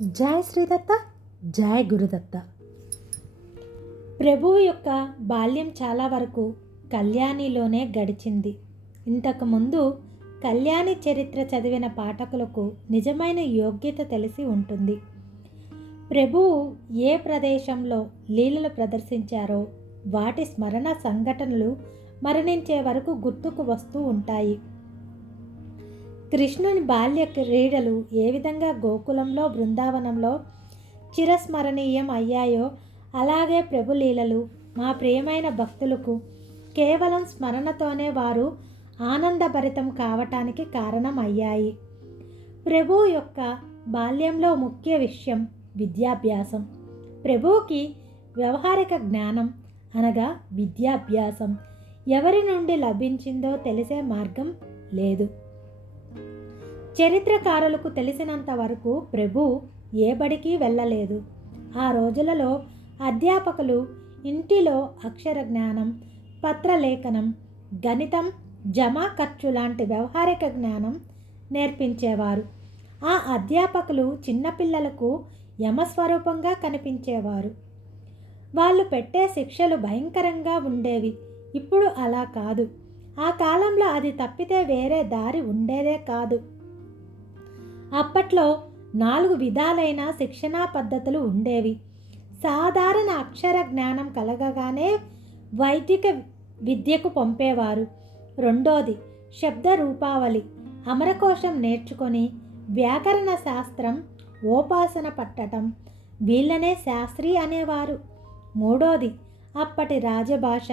జై శ్రీదత్త, జై గురుదత్త. ప్రభువు యొక్క బాల్యం చాలా వరకు కళ్యాణిలోనే గడిచింది. ఇంతకుముందు కళ్యాణి చరిత్ర చదివిన పాఠకులకు నిజమైన యోగ్యత తెలిసి ఉంటుంది. ప్రభువు ఏ ప్రదేశంలో లీలలు ప్రదర్శించారో వాటి స్మరణ సంఘటనలు మరణించే వరకు గుర్తుకు వస్తూ ఉంటాయి. కృష్ణుని బాల్య క్రీడలు ఏ విధంగా గోకులంలో, బృందావనంలో చిరస్మరణీయం అయ్యాయో అలాగే ప్రభులీలలు మా ప్రియమైన భక్తులకు కేవలం స్మరణతోనే వారు ఆనందభరితం కావటానికి కారణం అయ్యాయి. ప్రభువు యొక్క బాల్యంలో ముఖ్య విషయం విద్యాభ్యాసం. ప్రభువుకి వ్యవహారిక జ్ఞానం అనగా విద్యాభ్యాసం ఎవరి నుండి లభించిందో తెలిసే మార్గం లేదు. చరిత్రకారులకు తెలిసినంత వరకు ప్రభు ఏ బడికి వెళ్ళలేదు. ఆ రోజులలో అధ్యాపకులు ఇంటిలో అక్షర జ్ఞానం, పత్రలేఖనం, గణితం, జమా ఖర్చు లాంటి వ్యవహారిక జ్ఞానం నేర్పించేవారు. ఆ అధ్యాపకులు చిన్నపిల్లలకు యమస్వరూపంగా కనిపించేవారు. వాళ్ళు పెట్టే శిక్షలు భయంకరంగా ఉండేవి. ఇప్పుడు అలా కాదు. ఆ కాలంలో అది తప్పితే వేరే దారి ఉండేదే కాదు. అప్పట్లో 4 విధాలైన శిక్షణా పద్ధతులు ఉండేవి. సాధారణ అక్షర జ్ఞానం కలగగానే వైదిక విద్యకు పంపేవారు. రెండోది శబ్ద రూపావళి, అమరకోశం నేర్చుకొని వ్యాకరణ శాస్త్రం, ఓపాసన పట్టటం, వీళ్ళనే శాస్త్రి అనేవారు. మూడోది అప్పటి రాజభాష,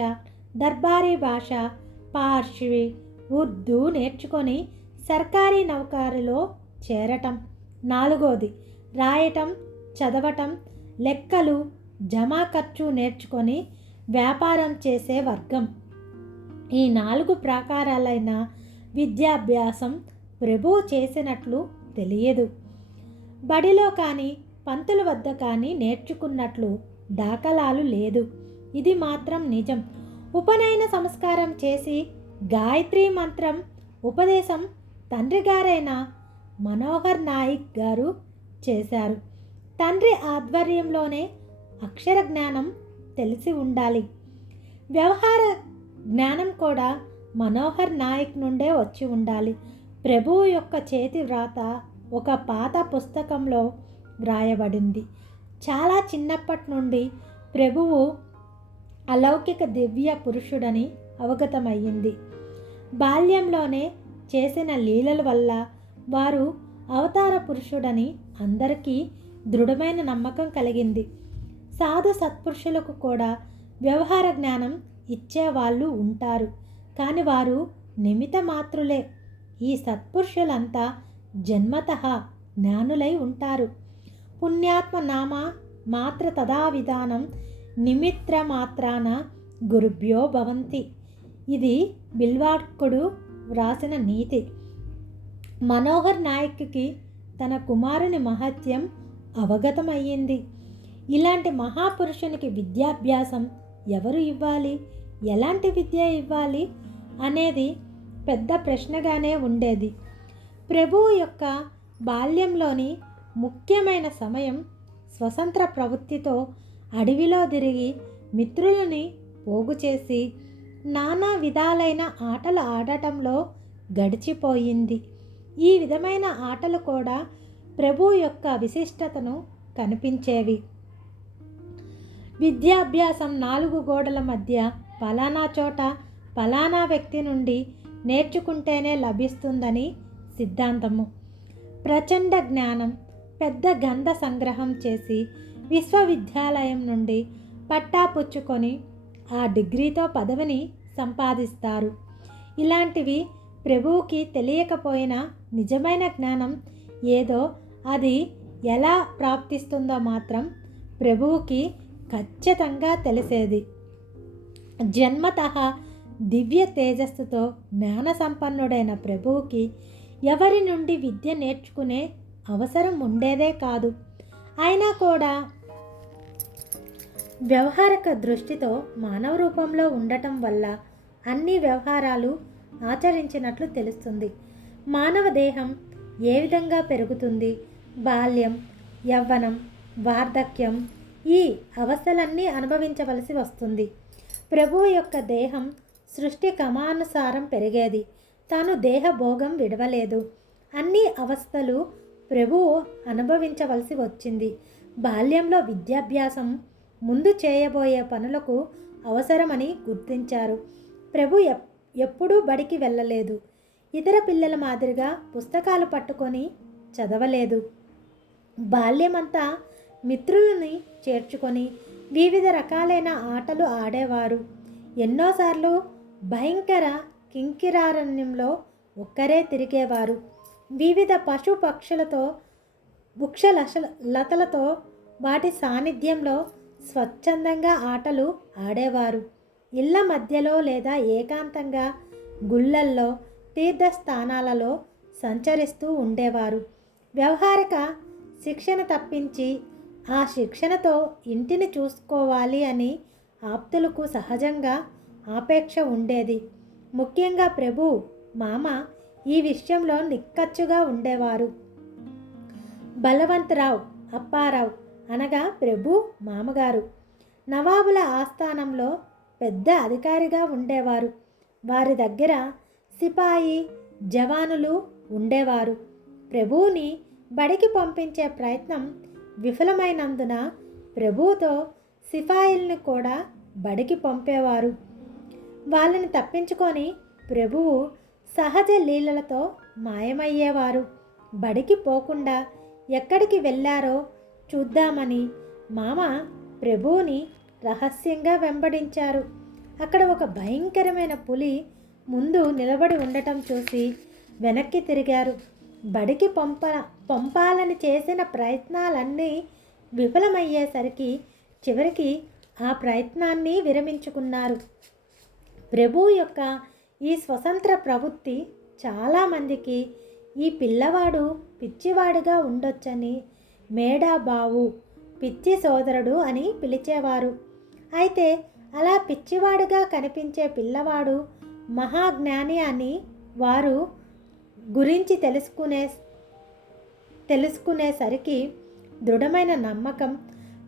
దర్బారీ భాష, పార్షి, ఉర్దూ నేర్చుకొని సర్కారీ నౌకరీలో చేరటం. నాలుగోది రాయటం, చదవటం, లెక్కలు, జమా ఖర్చు నేర్చుకొని వ్యాపారం చేసే వర్గం. ఈ 4 ప్రకారాలైన విద్యాభ్యాసం ప్రభువు చేసినట్లు తెలియదు. బడిలో కానీ పంతుల వద్ద కానీ నేర్చుకున్నట్లు దాఖలాలు లేదు. ఇది మాత్రం నిజం. ఉపనయన సంస్కారం చేసి గాయత్రి మంత్రం ఉపదేశం తండ్రి గారైన మనోహర్ నాయక్ గారు చేశారు. తండ్రి ఆధ్వర్యంలోనే అక్షర జ్ఞానం తెలిసి ఉండాలి. వ్యవహార జ్ఞానం కూడా మనోహర్ నాయక్ నుండే వచ్చి ఉండాలి. ప్రభువు యొక్క చేతి వ్రాత ఒక పాత పుస్తకంలో వ్రాయబడింది. చాలా చిన్నప్పటి నుండి ప్రభువు అలౌకిక దివ్య పురుషుడని అవగతమయ్యింది. బాల్యంలోనే చేసిన లీలల వల్ల వారు అవతార పురుషుడని అందరికీ దృఢమైన నమ్మకం కలిగింది. సాధు సత్పురుషులకు కూడా వ్యవహార జ్ఞానం ఇచ్చేవాళ్ళు ఉంటారు, కానీ వారు నిమిత మాత్రులే. ఈ సత్పురుషులంతా జన్మతః జ్ఞానులై ఉంటారు. పుణ్యాత్మ నామ మాత్ర తదా విధానం నిమిత్ర మాత్రాన గురుభ్యో భవంతి. ఇది బిల్వార్కుడు వ్రాసిన నీతి. మనోహర్ నాయక్కి తన కుమారుని మహత్యం అవగతమయ్యింది. ఇలాంటి మహాపురుషునికి విద్యాభ్యాసం ఎవరు ఇవ్వాలి, ఎలాంటి విద్య ఇవ్వాలి అనేది పెద్ద ప్రశ్నగానే ఉండేది. ప్రభువు యొక్క బాల్యంలోని ముఖ్యమైన సమయం స్వతంత్ర ప్రవృత్తితో అడవిలో తిరిగి మిత్రులని పోగు చేసి నానా విధాలైన ఆటలు ఆడటంలో గడిచిపోయింది. ఈ విధమైన ఆటలు కూడా ప్రభువు యొక్క విశిష్టతను కనిపించేవి. విద్యాభ్యాసం 4 గోడల మధ్య ఫలానా చోట ఫలానా వ్యక్తి నుండి నేర్చుకుంటేనే లభిస్తుందని సిద్ధాంతము. ప్రచండ జ్ఞానం పెద్ద గంధ సంగ్రహం చేసి విశ్వవిద్యాలయం నుండి పట్టా పుచ్చుకొని ఆ డిగ్రీతో పదవిని సంపాదిస్తారు. ఇలాంటివి ప్రభువుకి తెలియకపోయినా నిజమైన జ్ఞానం ఏదో అది ఎలా ప్రాప్తిస్తుందో మాత్రం ప్రభువుకి ఖచ్చితంగా తెలిసేది. జన్మతః దివ్య తేజస్సుతో జ్ఞాన సంపన్నుడైన ప్రభువుకి ఎవరి నుండి విద్య నేర్చుకునే అవసరం ఉండేదే కాదు. అయినా కూడా వ్యవహారిక దృష్టితో మానవ రూపంలో ఉండటం వల్ల అన్ని వ్యవహారాలు ఆచరించినట్లు తెలుస్తుంది. మానవ దేహం ఏ విధంగా పెరుగుతుంది, బాల్యం యవ్వనం, వార్ధక్యం ఈ అవస్థలన్నీ అనుభవించవలసి వస్తుంది. ప్రభువు యొక్క దేహం సృష్టి క్రమానుసారం పెరిగేది. తాను దేహభోగం విడవలేదు. అన్ని అవస్థలు ప్రభువు అనుభవించవలసి వచ్చింది. బాల్యంలో విద్యాభ్యాసం ముందు చేయబోయే పనులకు అవసరమని గుర్తించారు. ప్రభు ఎప్పుడూ బడికి వెళ్ళలేదు. ఇతర పిల్లల మాదిరిగా పుస్తకాలు పట్టుకొని చదవలేదు. బాల్యమంతా మిత్రులని చేర్చుకొని వివిధ రకాలైన ఆటలు ఆడేవారు. ఎన్నోసార్లు భయంకర కింకిరారణ్యంలో ఒక్కరే తిరిగేవారు. వివిధ పశు పక్షులతో వృక్ష లతలతో వాటి సాన్నిధ్యంలో స్వచ్ఛందంగా ఆటలు ఆడేవారు. ఇళ్ల మధ్యలో లేదా ఏకాంతంగా గుళ్ళల్లో తీర్థస్థానాలలో సంచరిస్తూ ఉండేవారు. వ్యవహారిక శిక్షణ తప్పించి ఆ శిక్షణతో ఇంటిని చూసుకోవాలి అని ఆప్తులకు సహజంగా ఆపేక్ష ఉండేది. ముఖ్యంగా ప్రభు మామ ఈ విషయంలో నిక్కచ్చుగా ఉండేవారు. బలవంతరావు అప్పారావు అనగా ప్రభు మామగారు నవాబుల ఆస్థానంలో పెద్ద అధికారిగా ఉండేవారు. వారి దగ్గర సిపాయి జవానులు ఉండేవారు. ప్రభువుని బడికి పంపించే ప్రయత్నం విఫలమైనందున ప్రభువుతో సిపాయిల్ని కూడా బడికి పంపేవారు. వాళ్ళని తప్పించుకొని ప్రభువు సహజ లీలలతో మాయమయ్యేవారు. బడికి పోకుండా ఎక్కడికి వెళ్ళారో చూద్దామని మామ ప్రభువుని రహస్యంగా వెంబడించారు. అక్కడ ఒక భయంకరమైన పులి ముందు నిలబడి ఉండటం చూసి వెనక్కి తిరిగారు. బడికి పంపాలని చేసిన ప్రయత్నాలన్నీ విఫలమయ్యేసరికి చివరికి ఆ ప్రయత్నాన్ని విరమించుకున్నారు. ప్రభువు యొక్క ఈ స్వతంత్ర ప్రవృత్తి చాలామందికి ఈ పిల్లవాడు పిచ్చివాడిగా ఉండొచ్చని మేడాబావు పిచ్చి సోదరుడు అని పిలిచేవారు. అయితే అలా పిచ్చివాడుగా కనిపించే పిల్లవాడు మహాజ్ఞాని అని వారు గురించి తెలుసుకునేసరికి దృఢమైన నమ్మకం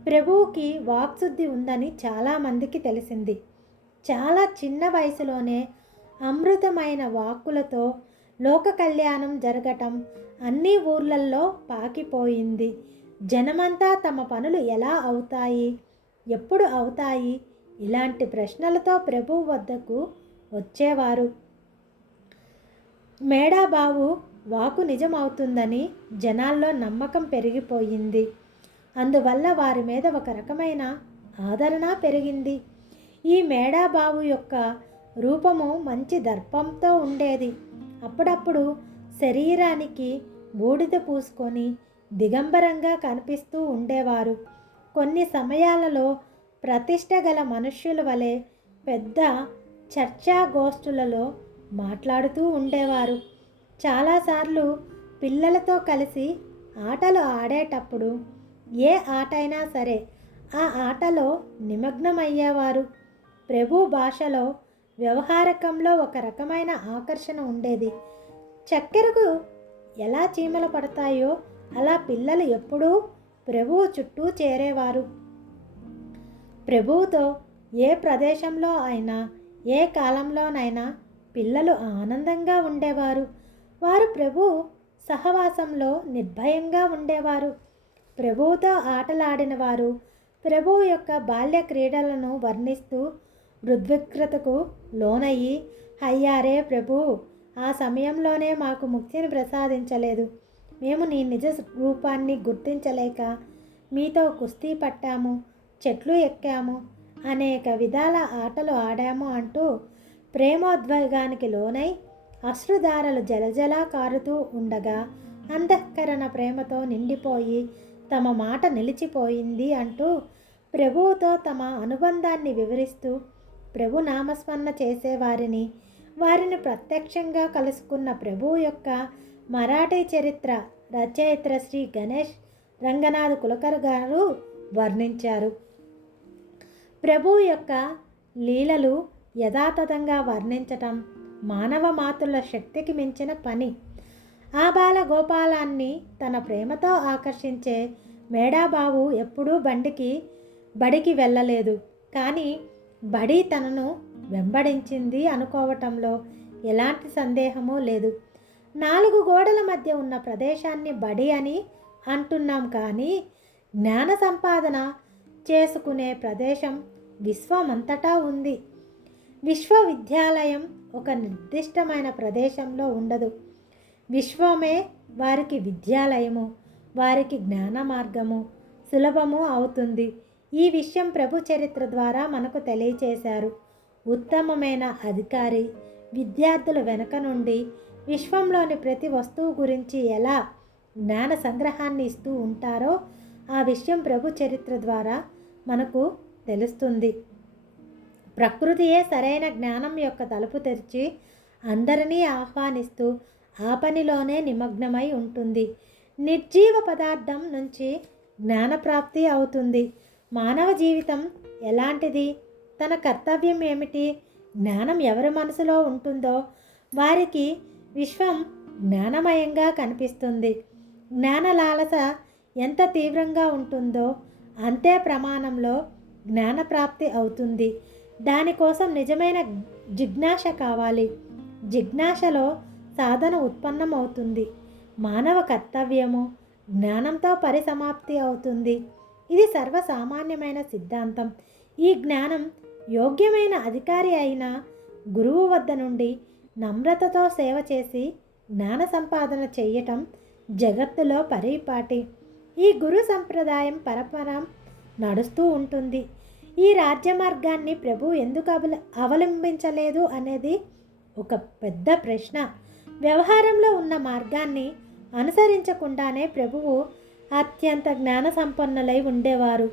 ప్రభువుకి వాక్శుద్ధి ఉందని చాలామందికి తెలిసింది. చాలా చిన్న వయసులోనే అమృతమైన వాక్కులతో లోక కళ్యాణం జరగటం అన్ని ఊర్లల్లో పాకిపోయింది. జనమంతా తమ పనులు ఎలా అవుతాయి, ఎప్పుడు అవుతాయి ఇలాంటి ప్రశ్నలతో ప్రభువు వద్దకు వచ్చేవారు. మేడాబావు వాకు నిజమవుతుందని జనాల్లో నమ్మకం పెరిగిపోయింది. అందువల్ల వారి మీద ఒక రకమైన ఆదరణ పెరిగింది. ఈ మేడాబావు యొక్క రూపము మంచి దర్పంతో ఉండేది. అప్పుడప్పుడు శరీరానికి బూడిద పూసుకొని దిగంబరంగా కనిపిస్తూ ఉండేవారు. కొన్ని సమయాలలో ప్రతిష్ట గల మనుష్యుల వలె పెద్ద చర్చాగోష్ఠులలో మాట్లాడుతూ ఉండేవారు. చాలాసార్లు పిల్లలతో కలిసి ఆటలు ఆడేటప్పుడు ఏ ఆట అయినా సరే ఆ ఆటలో నిమగ్నమయ్యేవారు. ప్రభు భాషలో వ్యవహారకంలో ఒక రకమైన ఆకర్షణ ఉండేది. చక్కెరకు ఎలా చీమలు పడతాయో అలా పిల్లలు ఎప్పుడూ ప్రభువు చుట్టూ చేరేవారు. ప్రభువుతో ఏ ప్రదేశంలో అయినా ఏ కాలంలోనైనా పిల్లలు ఆనందంగా ఉండేవారు. వారు ప్రభు సహవాసంలో నిర్భయంగా ఉండేవారు. ప్రభువుతో ఆటలాడిన వారు ప్రభువు యొక్క బాల్య క్రీడలను వర్ణిస్తూ ఉద్విగ్నతకు లోనయ్యి, అయ్యారే ప్రభు, ఆ సమయంలోనే మాకు ముక్తిని ప్రసాదించలేదు. మేము నీ నిజ రూపాన్ని గుర్తించలేక మీతో కుస్తీ పట్టాము, చెట్లు ఎక్కాము, అనేక విధాల ఆటలు ఆడాము అంటూ ప్రేమోద్వేగానికి లోనై అశ్రుధారలు జలజలా కారుతూ ఉండగా అంతఃకరణ ప్రేమతో నిండిపోయి తమ మాట నిలిచిపోయింది అంటూ ప్రభువుతో తమ అనుబంధాన్ని వివరిస్తూ ప్రభు నామస్మరణ చేసేవారిని వారిని ప్రత్యక్షంగా కలుసుకున్న ప్రభువు యొక్క మరాఠీ చరిత్ర రచయిత్ర శ్రీ గణేష్ రంగనాథ్ కులకర్ గారు వర్ణించారు. ప్రభువు యొక్క లీలలు యథాతథంగా వర్ణించటం మానవ మాతృల శక్తికి మించిన పని. ఆ బాల గోపాలాన్ని తన ప్రేమతో ఆకర్షించే మేడాబాబు ఎప్పుడూ బడికి వెళ్ళలేదు, కానీ బడి తనను వెంబడించింది అనుకోవటంలో ఎలాంటి సందేహమూ లేదు. 4 గోడల మధ్య ఉన్న ప్రదేశాన్ని బడి అని అంటున్నాం, కానీ జ్ఞాన సంపాదన చేసుకునే ప్రదేశం విశ్వమంతటా ఉంది. విశ్వవిద్యాలయం ఒక నిర్దిష్టమైన ప్రదేశంలో ఉండదు. విశ్వమే వారికి విద్యాలయము, వారికి జ్ఞాన మార్గము సులభము అవుతుంది. ఈ విషయం ప్రభు చరిత్ర ద్వారా మనకు తెలియచేశారు. ఉత్తమమైన అధికారి విద్యార్థుల వెనుక నుండి విశ్వంలోని ప్రతి వస్తువు గురించి ఎలా జ్ఞాన సంగ్రహాన్ని ఇస్తూ ఉంటారో ఆ విషయం ప్రభు చరిత్ర ద్వారా మనకు తెలుస్తుంది. ప్రకృతియే సరైన జ్ఞానం యొక్క తలుపు తెరిచి అందరినీ ఆహ్వానిస్తూ ఆ పనిలోనే నిమగ్నమై ఉంటుంది. నిర్జీవ పదార్థం నుంచి జ్ఞానప్రాప్తి అవుతుంది. మానవ జీవితం ఎలాంటిది, తన కర్తవ్యం ఏమిటి, జ్ఞానం ఎవరి మనసులో ఉంటుందో వారికి విశ్వం జ్ఞానమయంగా కనిపిస్తుంది. జ్ఞానలాలస ఎంత తీవ్రంగా ఉంటుందో అంతే ప్రమాణంలో జ్ఞానప్రాప్తి అవుతుంది. దానికోసం నిజమైన జిజ్ఞాస కావాలి. జిజ్ఞాసలో సాధన ఉత్పన్నమవుతుంది. మానవ కర్తవ్యము జ్ఞానంతో పరిసమాప్తి అవుతుంది. ఇది సర్వసామాన్యమైన సిద్ధాంతం. ఈ జ్ఞానం యోగ్యమైన అధికారి అయిన గురువు వద్ద నుండి నమ్రతతో సేవ చేసి జ్ఞాన సంపాదన చేయటం జగత్తులో పరిపాటి. ఈ గురు సంప్రదాయం పరపరం నడుస్తూ ఉంటుంది. ఈ రాజ్య మార్గాన్ని ప్రభు ఎందుకు అవలంబించలేదు అనేది ఒక పెద్ద ప్రశ్న. వ్యవహారంలో ఉన్న మార్గాన్ని అనుసరించకుండానే ప్రభువు అత్యంత జ్ఞాన సంపన్నులై ఉండేవారు.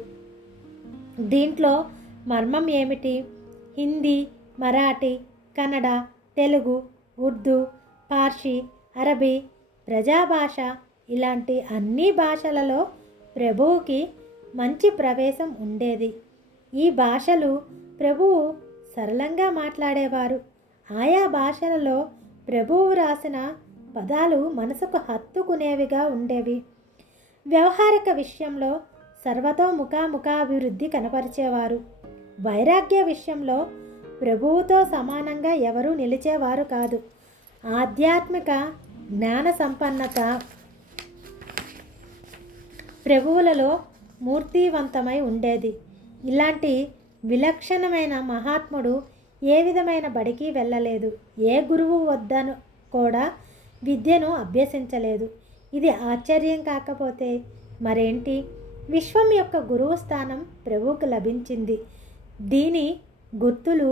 దీంట్లో మర్మం ఏమిటి? హిందీ, మరాఠీ, కన్నడ, తెలుగు, ఉర్దూ, పార్సీ, అరబీ, ప్రజాభాష ఇలాంటి అన్ని భాషలలో ప్రభువుకి మంచి ప్రవేశం ఉండేది. ఈ భాషలు ప్రభువు సరళంగా మాట్లాడేవారు. ఆయా భాషలలో ప్రభువు రాసిన పదాలు మనసుకు హత్తుకునేవిగా ఉండేవి. వ్యవహారిక విషయంలో సర్వతోముఖాభివృద్ధి కనపరిచేవారు. వైరాగ్య విషయంలో ప్రభువుతో సమానంగా ఎవరూ నిలిచేవారు కాదు. ఆధ్యాత్మిక జ్ఞాన సంపన్నత ప్రభువులలో మూర్తివంతమై ఉండేది. ఇలాంటి విలక్షణమైన మహాత్ముడు ఏ విధమైన బడికి వెళ్ళలేదు, ఏ గురువు వద్దను కూడా విద్యను అభ్యసించలేదు. ఇది ఆశ్చర్యం కాకపోతే మరేంటి? విశ్వం యొక్క గురువు స్థానం ప్రభువుకు లభించింది. దీని గుర్తులు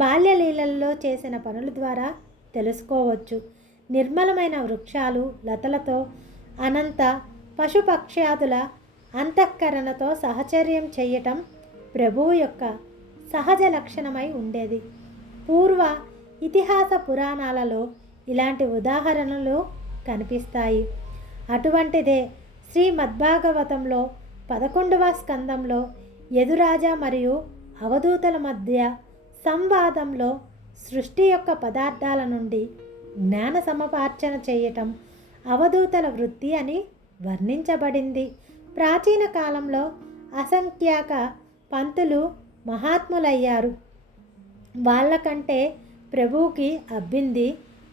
బాల్యలీలల్లో చేసిన పనుల ద్వారా తెలుసుకోవచ్చు. నిర్మలమైన వృక్షాలు, లతలతో, అనంత పశుపక్ష్యాదుల అంతఃకరణతో సహచర్యం చేయటం ప్రభువు యొక్క సహజ లక్షణమై ఉండేది. పూర్వ ఇతిహాస పురాణాలలో ఇలాంటి ఉదాహరణలు కనిపిస్తాయి. అటువంటిదే శ్రీమద్భాగవతంలో 11వ స్కందంలో యదురాజ మరియు అవధూతల మధ్య సంవాదంలో సృష్టి యొక్క పదార్థాల నుండి జ్ఞాన సముపార్జన చేయటం అవధూతల వృత్తి అని వర్ణించబడింది. ప్రాచీన కాలంలో అసంఖ్యాక పంతులు మహాత్ములయ్యారు. వాళ్ళకంటే ప్రభువుకి అబ్బింది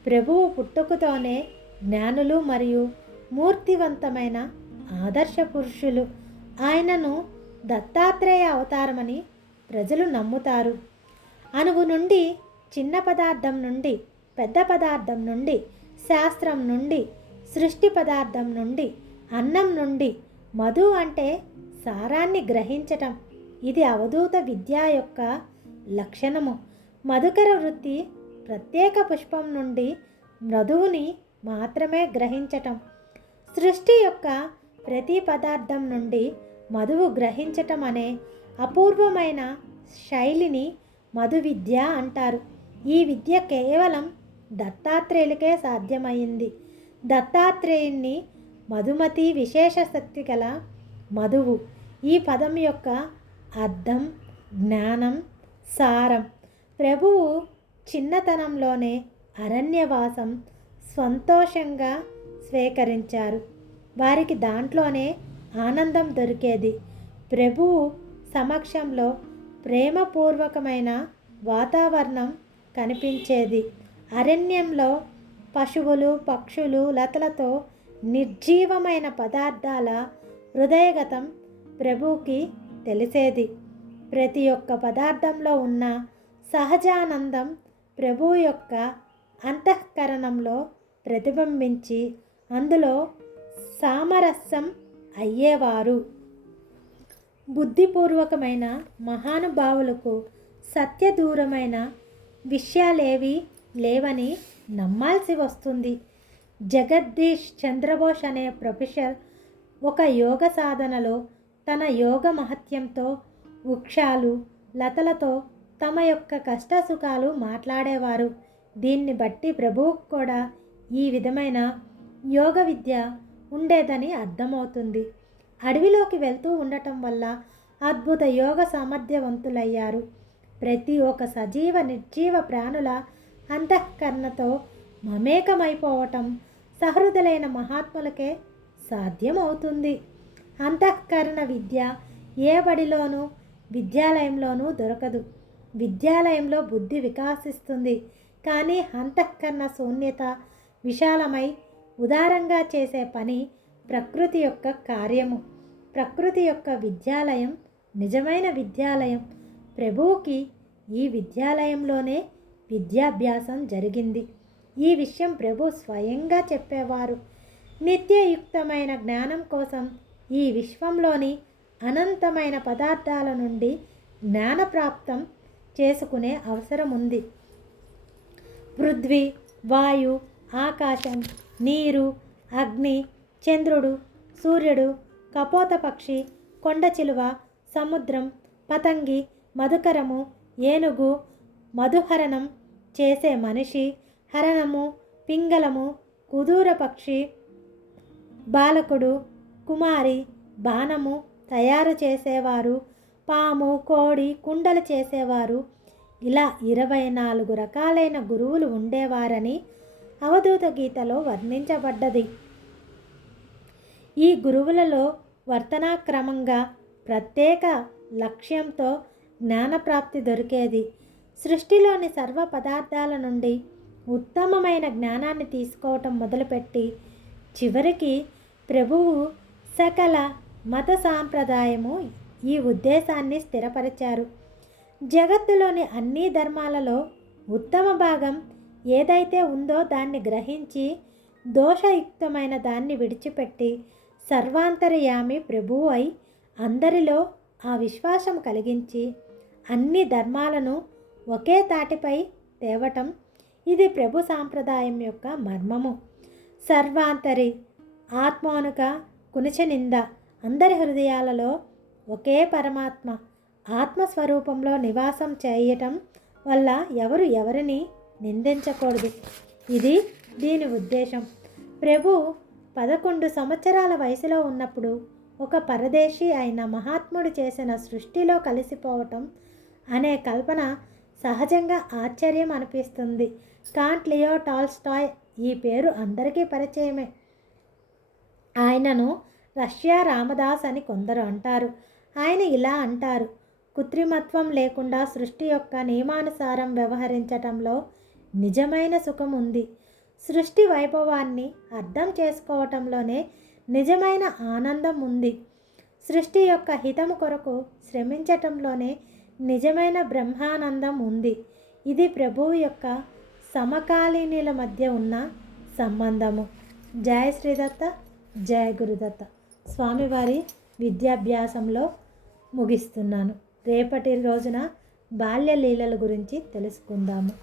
ప్రభువు పుట్టుకతోనే జ్ఞానులు మరియు మూర్తివంతమైన ఆదర్శ పురుషులు. ఆయనను దత్తాత్రేయ అవతారమని ప్రజలు నమ్ముతారు. అణువు నుండి, చిన్న పదార్థం నుండి, పెద్ద పదార్థం నుండి, శాస్త్రం నుండి, సృష్టి పదార్థం నుండి, అన్నం నుండి, మధు అంటే సారాన్ని గ్రహించటం. ఇది అవధూత విద్య యొక్క లక్షణము. మధుకర వృత్తి ప్రత్యేక పుష్పం నుండి మధువుని మాత్రమే గ్రహించటం. సృష్టి యొక్క ప్రతి పదార్థం నుండి మధువు గ్రహించటం అనే అపూర్వమైన శైలిని మధు విద్య అంటారు. ఈ విద్య కేవలం దత్తాత్రేయులకే సాధ్యమైంది. దత్తాత్రేయుణ్ణి మధుమతి విశేష శక్తి గల మధువు. ఈ పదం యొక్క అర్థం జ్ఞానం, సారం. ప్రభువు చిన్నతనంలోనే అరణ్యవాసం సంతోషంగా స్వీకరించారు. వారికి దాంట్లోనే ఆనందం దొరికేది. ప్రభువు సమక్షంలో ప్రేమపూర్వకమైన వాతావరణం కనిపించేది. అరణ్యంలో పశువులు, పక్షులు, లతలతో నిర్జీవమైన పదార్థాల హృదయగతం ప్రభువుకి తెలిసేది. ప్రతి ఒక్క పదార్థంలో ఉన్న సహజానందం ప్రభువు యొక్క అంతఃకరణంలో ప్రతిబింబించి అందులో సామరస్యం అయ్యేవారు. బుద్ధిపూర్వకమైన మహానుభావులకు సత్యదూరమైన విషయాలేవి లేవని నమ్మాల్సి వస్తుంది. జగద్దీష్ చంద్రబోస్ అనే ప్రొఫెసర్ ఒక యోగ సాధనలో తన యోగ మహత్యంతో వృక్షాలు, లతలతో తమ యొక్క కష్టసుఖాలు మాట్లాడేవారు. దీన్ని బట్టి ప్రభువుకు కూడా ఈ విధమైన యోగ విద్య ఉండేదని అర్థమవుతుంది. అడవిలోకి వెళ్తూ ఉండటం వల్ల అద్భుత యోగ సామర్థ్యవంతులయ్యారు. ప్రతి ఒక్క సజీవ నిర్జీవ ప్రాణుల అంతఃకరణతో మమేకమైపోవటం సహృదయులైన మహాత్ములకే సాధ్యమవుతుంది. అంతఃకరణ విద్య ఏ బడిలోనూ విద్యాలయంలోనూ దొరకదు. విద్యాలయంలో బుద్ధి వికాసిస్తుంది, కానీ అంతఃకరణ శూన్యత విశాలమై ఉదారంగా చేసే పని ప్రకృతి యొక్క కార్యము. ప్రకృతి యొక్క విద్యాలయం నిజమైన విద్యాలయం. ప్రభువుకి ఈ విద్యాలయంలోనే విద్యాభ్యాసం జరిగింది. ఈ విషయం ప్రభు స్వయంగా చెప్పేవారు. నిత్యయుక్తమైన జ్ఞానం కోసం ఈ విశ్వంలోని అనంతమైన పదార్థాల నుండి జ్ఞానప్రాప్తం చేసుకునే అవసరం ఉంది. పృథ్వీ, వాయు, ఆకాశం, నీరు, అగ్ని, చంద్రుడు, సూర్యుడు, కపోత పక్షి, కొండ చిలువ, సముద్రం, పతంగి, మధుకరము, ఏనుగు, మధుహరణం చేసే మనిషి, హరణము, పింగళము, కుదూర పక్షి, బాలకుడు, కుమారి, బాణము తయారు చేసేవారు, పాము, కోడి, కుండలు చేసేవారు, ఇలా 24 రకాలైన గురువులు ఉండేవారని అవధూత గీతలో వర్ణించబడ్డది. ఈ గురువులలో వర్తనాక్రమంగా ప్రత్యేక లక్ష్యంతో జ్ఞానప్రాప్తి దొరికేది. సృష్టిలోని సర్వ పదార్థాల నుండి ఉత్తమమైన జ్ఞానాన్ని తీసుకోవటం మొదలుపెట్టి చివరికి ప్రభువు సకల మత సాంప్రదాయము ఈ ఉద్దేశాన్ని స్థిరపరిచారు. జగత్తులోని అన్ని ధర్మాలలో ఉత్తమ భాగం ఏదైతే ఉందో దాన్ని గ్రహించి దోషయుక్తమైన దాన్ని విడిచిపెట్టి సర్వాంతర్యామి ప్రభువు అయి అందరిలో ఆ విశ్వాసం కలిగించి అన్ని ధర్మాలను ఒకే తాటిపై తేవటం ఇది ప్రభు సాంప్రదాయం యొక్క మర్మము. సర్వాంతరి ఆత్మోనుక కునిచనింద అందరి హృదయాలలో ఒకే పరమాత్మ ఆత్మస్వరూపంలో నివాసం చేయటం వల్ల ఎవరు ఎవరిని నిందించకూడదు. ఇది దీని ఉద్దేశం. ప్రభు 11 సంవత్సరాల వయసులో ఉన్నప్పుడు ఒక పరదేశీ అయిన మహాత్ముడు చేసిన సృష్టిలో కలిసిపోవటం అనే కల్పన సహజంగా ఆశ్చర్యం అనిపిస్తుంది. కాంట్ లియో టాల్స్టాయ్ ఈ పేరు అందరికీ పరిచయమే. ఆయనను రష్యా రామదాస్ అని కొందరు అంటారు. ఆయన ఇలా అంటారు: కృత్రిమత్వం లేకుండా సృష్టి యొక్క నియమానుసారం వ్యవహరించటంలో నిజమైన సుఖం ఉంది. సృష్టి వైభవాన్ని అర్థం చేసుకోవటంలోనే నిజమైన ఆనందం ఉంది. సృష్టి యొక్క హితము కొరకు శ్రమించటంలోనే నిజమైన బ్రహ్మానందం ఉంది. ఇది ప్రభువు యొక్క సమకాలీనుల మధ్య ఉన్న సంబంధము. జయ శ్రీదత్త, జయ గురుదత్త. స్వామివారి విద్యాభ్యాసంలో ముగిస్తున్నాను. రేపటి రోజున బాల్య లీలల గురించి తెలుసుకుందాము.